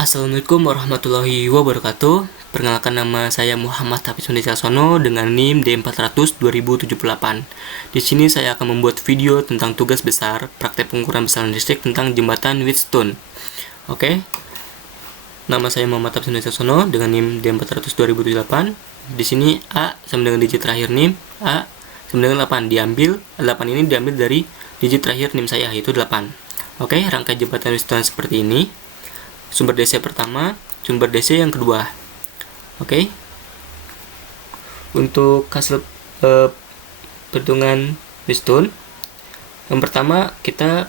Assalamualaikum warahmatullahi wabarakatuh. Perkenalkan, nama saya Muhammad Hafiz Caksono dengan NIM D400 2078. Di sini saya akan membuat video tentang tugas besar praktek pengukuran besaran listrik tentang jembatan Wheatstone. Oke. Nama saya Muhammad Hafiz Caksono dengan NIM D400 2078. Di sini A sama dengan digit terakhir NIM, A sama dengan 8. 8 ini diambil dari digit terakhir NIM saya, yaitu 8. Oke, rangkai jembatan Wheatstone seperti ini. Sumber DC pertama, sumber DC yang kedua. Oke. Untuk hasil perhitungan Wheatstone, yang pertama kita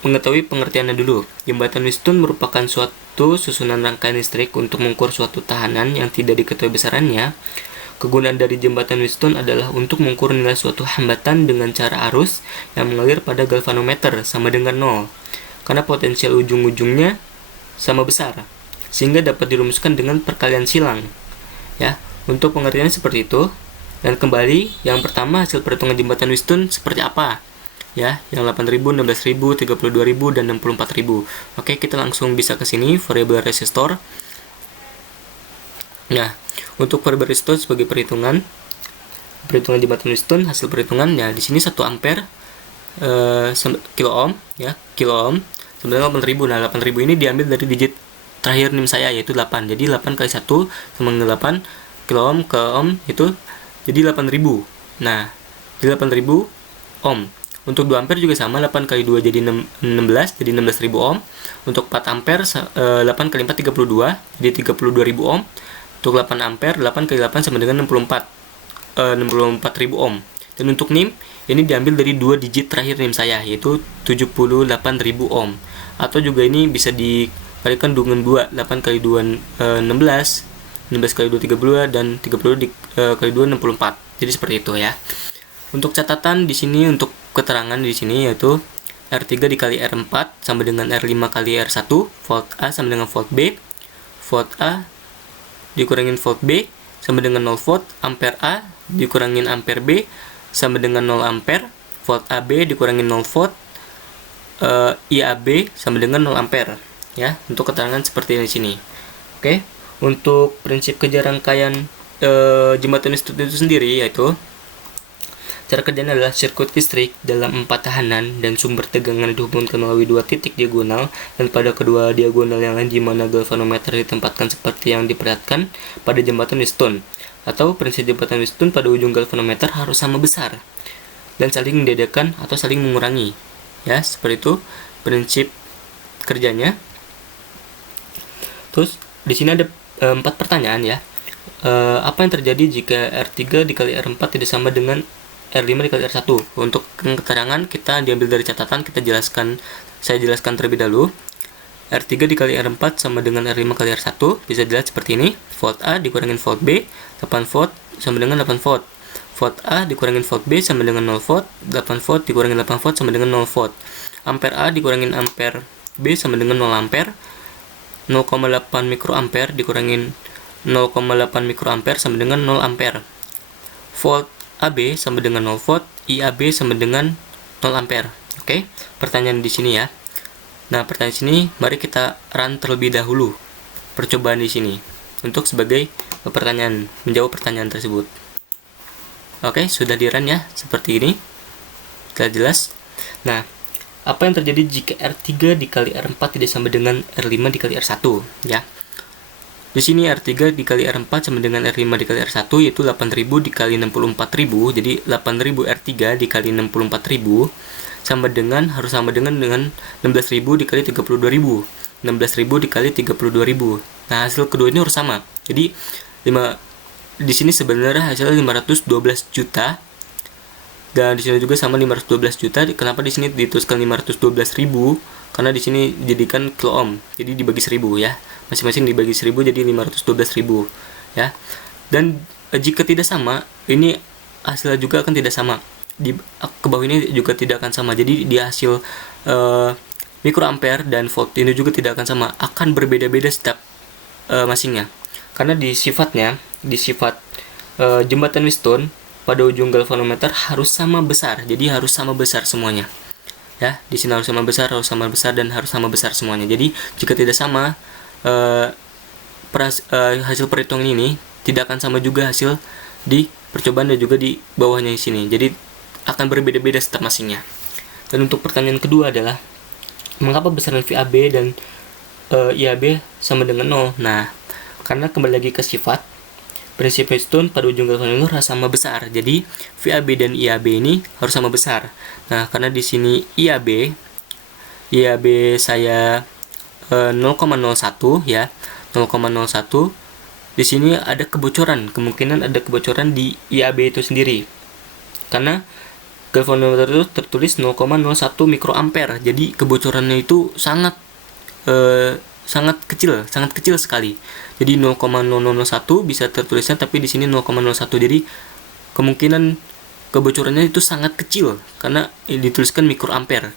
mengetahui pengertiannya dulu. Jembatan Wheatstone merupakan suatu susunan rangkaian listrik untuk mengukur suatu tahanan yang tidak diketahui besarannya. Kegunaan dari jembatan Wheatstone adalah untuk mengukur nilai suatu hambatan dengan cara arus yang mengalir pada galvanometer sama dengan 0. Karena potensial ujung-ujungnya sama besar, sehingga dapat dirumuskan dengan perkalian silang. Ya, untuk pengertiannya seperti itu. Dan kembali, yang pertama hasil perhitungan jembatan Wheatstone seperti apa? Ya, yang 8.000, 16.000, 32.000 dan 64.000. Oke, kita langsung bisa ke sini, variabel resistor. Nah, untuk variabel resistor sebagai perhitungan jembatan Wheatstone, hasil perhitungan ya di sini 1 ampere kilo ohm, ya, kilo ohm sebenarnya 8.000. Nah, 8.000 ini diambil dari digit terakhir NIM saya, yaitu 8. Jadi 8 kali 1 sama dengan 8 kilo ohm ke ohm, itu jadi 8.000. Nah, jadi 8.000 ohm. Untuk 2 ampere juga sama, 8 kali 2 jadi 16, jadi 16.000 ohm. Untuk 4 ampere 8 kali 4 32, jadi 32.000 ohm. Untuk 8 ampere 8 kali 8 sama dengan 64.000 ohm. Dan untuk NIM ini diambil dari 2 digit terakhir NIM saya, yaitu 78.000 ohm. Atau juga ini bisa dikalikan dengan 2, 8 kali 2 16, 16 kali 2 32 dan 32 kali 2 64. Jadi seperti itu ya. Untuk catatan di sini, untuk keterangan di sini yaitu R3 dikali R4 sama dengan R5 kali R1, volt A sama dengan volt B. Volt A dikurangin volt B sama dengan 0 volt, ampere A dikurangin ampere B sama dengan 0 ampere, volt AB dikurangin 0 volt, IAB sama dengan 0 ampere. Ya, untuk keterangan seperti ini di sini. Oke, untuk prinsip kerja rangkaian jembatan listrik itu sendiri, yaitu cara kerjanya adalah sirkuit listrik dalam 4 tahanan dan sumber tegangan dihubungkan melalui 2 titik diagonal, dan pada kedua diagonal yang lain di mana galvanometer ditempatkan seperti yang diperlihatkan pada jembatan Wheatstone. Atau prinsip jembatan Wheatstone, pada ujung galvanometer harus sama besar dan saling mendedahkan atau saling mengurangi. Ya, seperti itu prinsip kerjanya. Terus di sini ada 4 pertanyaan ya. Apa yang terjadi jika R3 dikali R4 tidak sama dengan R5 dikali R1? Untuk keterangan kita diambil dari catatan, saya jelaskan terlebih dahulu. R3 dikali R4 sama dengan R5 kali R1, bisa dilihat seperti ini. Volt A dikurangin volt B, 8 volt sama dengan 8 volt. Volt A dikurangin volt B sama dengan 0 volt, 8 volt dikurangin 8 volt sama dengan 0 volt. Ampere A dikurangin ampere B sama dengan 0 ampere. 0,8 mikroampere dikurangin 0,8 mikroampere sama dengan 0 ampere. Volt AB sama dengan 0 volt, IAB sama dengan 0 ampere. Oke, pertanyaan di sini ya. Nah, pertanyaan sini mari kita run terlebih dahulu percobaan di sini untuk sebagai pertanyaan, menjawab pertanyaan tersebut. Oke, sudah di run ya, seperti ini. Sudah jelas. Nah, apa yang terjadi jika R3 dikali R4 tidak sama dengan R5 dikali R1 ya? Di sini R3 dikali R4 sama dengan R5 dikali R1, yaitu 8.000 dikali 64.000. Jadi 8.000 R3 dikali 64.000 harus sama dengan 16.000 dikali 32.000. 16.000 dikali 32.000. Nah, hasil kedua ini harus sama. Jadi di sini sebenarnya hasilnya 512 juta. Dan di sini juga sama 512 juta. Kenapa di sini dituliskan 512.000? Karena di sini dijadikan kilo ohm. Jadi dibagi 1.000 ya. Masing-masing dibagi 1.000 jadi 512.000 ya. Dan jika tidak sama, ini hasilnya juga akan tidak sama. Ke bawah ini juga tidak akan sama. Jadi di hasil mikroampere dan volt ini juga tidak akan sama, akan berbeda-beda setiap masingnya. Karena di sifat jembatan Wheatstone pada ujung galvanometer harus sama besar. Jadi harus sama besar semuanya. Ya, di sini harus sama besar, dan harus sama besar semuanya. Jadi jika tidak sama, hasil perhitungan ini tidak akan sama juga hasil di percobaan dan juga di bawahnya di sini. Jadi akan berbeda-beda setiap masingnya. Dan untuk pertanyaan kedua adalah mengapa besaran VAB dan IAB sama dengan 0? Nah, karena kembali lagi ke sifat prinsip Wheatstone, pada ujung galvanometer harus sama besar. Jadi VAB dan IAB ini harus sama besar. Nah, karena di sini IAB saya 0,01 ya, 0,01. Di sini ada kebocoran, kemungkinan ada kebocoran di IAB itu sendiri. Karena galvanometer itu tertulis 0,01 mikroampere. Jadi kebocorannya itu sangat kecil sekali. Jadi 0,001 bisa tertulisnya, tapi di sini 0,01. Jadi kemungkinan kebocorannya itu sangat kecil karena dituliskan mikroampere,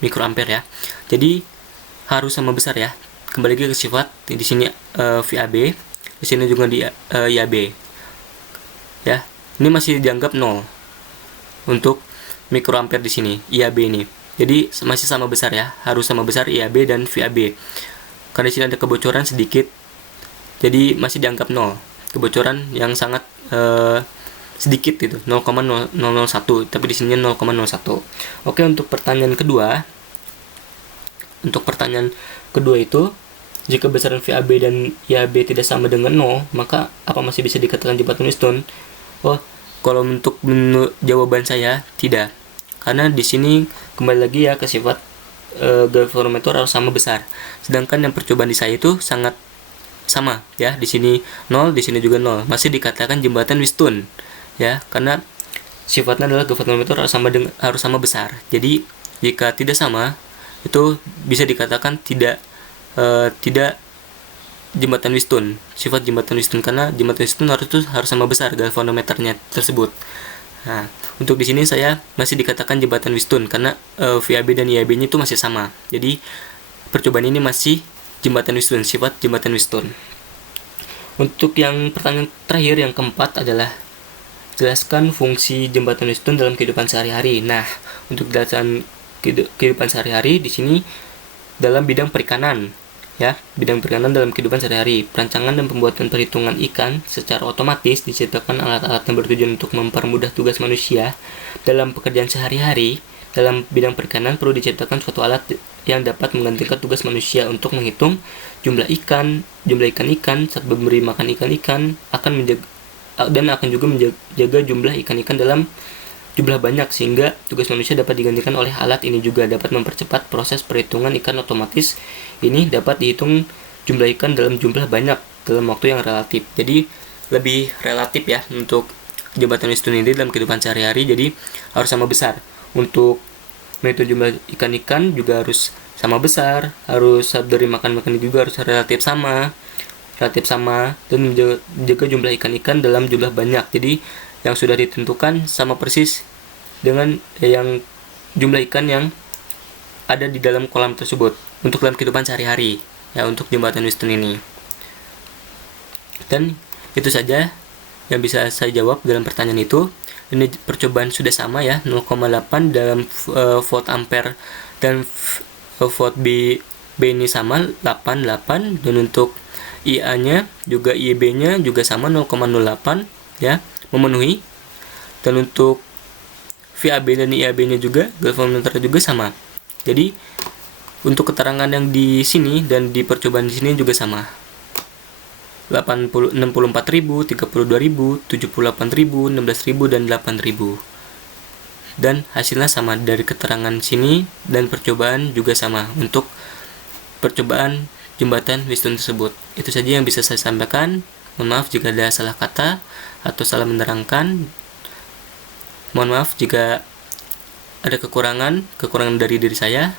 mikroampere ya. Jadi harus sama besar ya. Kembali lagi ke sifat, di sini VAB, di sini juga di IAB. Ya, ini masih dianggap 0 untuk mikroampere di sini, IAB ini. Jadi masih sama besar ya, harus sama besar IAB dan VAB. Karena di sini ada kebocoran sedikit, jadi masih dianggap 0. Kebocoran yang sangat sedikit itu, 0,001, tapi di sini 0,01. Oke, untuk pertanyaan kedua. Untuk pertanyaan kedua itu, jika besaran VAB dan IAB tidak sama dengan 0, maka apa masih bisa dikatakan jembatan Wheatstone? Oh, kalau untuk jawaban saya tidak. Karena di sini kembali lagi ya ke sifat galvanometer harus sama besar. Sedangkan yang percobaan di saya itu sangat sama ya. Di sini 0, di sini juga 0. Masih dikatakan jembatan Wheatstone ya, karena sifatnya adalah galvanometer harus sama besar. Jadi jika tidak sama, itu bisa dikatakan tidak jembatan Wheatstone, sifat jembatan Wheatstone, karena jembatan Wheatstone harus sama besar galvanometernya tersebut. Nah, untuk di sini saya masih dikatakan jembatan Wheatstone karena VAB dan IAB-nya itu masih sama. Jadi percobaan ini masih jembatan Wheatstone, sifat jembatan Wheatstone. Untuk yang pertanyaan terakhir, yang keempat adalah jelaskan fungsi jembatan Wheatstone dalam kehidupan sehari-hari. Nah, untuk jelasan kehidupan sehari-hari di sini dalam bidang perikanan ya, bidang perikanan dalam kehidupan sehari-hari. Perancangan dan pembuatan perhitungan ikan secara otomatis diciptakan alat-alat yang bertujuan untuk mempermudah tugas manusia dalam pekerjaan sehari-hari. Dalam bidang perikanan perlu diciptakan suatu alat yang dapat menggantikan tugas manusia untuk menghitung jumlah ikan-ikan saat memberi makan ikan-ikan, akan juga menjaga jumlah ikan-ikan dalam jumlah banyak, sehingga tugas manusia dapat digantikan oleh alat ini. Juga dapat mempercepat proses perhitungan ikan otomatis. Ini dapat dihitung jumlah ikan dalam jumlah banyak dalam waktu yang relatif. Jadi lebih relatif ya untuk jembatan Wheatstone ini dalam kehidupan sehari-hari. Jadi harus sama besar. Untuk menghitung jumlah ikan-ikan juga harus sama besar. Harus dari makan juga harus relatif sama, dan menjaga jumlah ikan-ikan dalam jumlah banyak. Jadi yang sudah ditentukan sama persis dengan yang jumlah ikan yang ada di dalam kolam tersebut untuk dalam kehidupan sehari-hari ya, untuk jembatan Wheatstone ini. Dan itu saja yang bisa saya jawab dalam pertanyaan itu. Ini percobaan sudah sama ya, 0,8 dalam volt ampere, dan volt B ini sama 88, dan untuk IA-nya juga IB-nya juga sama 0,08 ya, memenuhi. Dan untuk VAB dan IAB-nya juga, galvanometer juga sama. Jadi untuk keterangan yang di sini dan di percobaan di sini juga sama. 64.000, 32.000, 78.000, 16.000 dan 8.000. Dan hasilnya sama dari keterangan sini, dan percobaan juga sama untuk percobaan jembatan Wheatstone tersebut. Itu saja yang bisa saya sampaikan. Mohon maaf jika ada salah kata atau salah menerangkan. Mohon maaf jika ada kekurangan dari diri saya.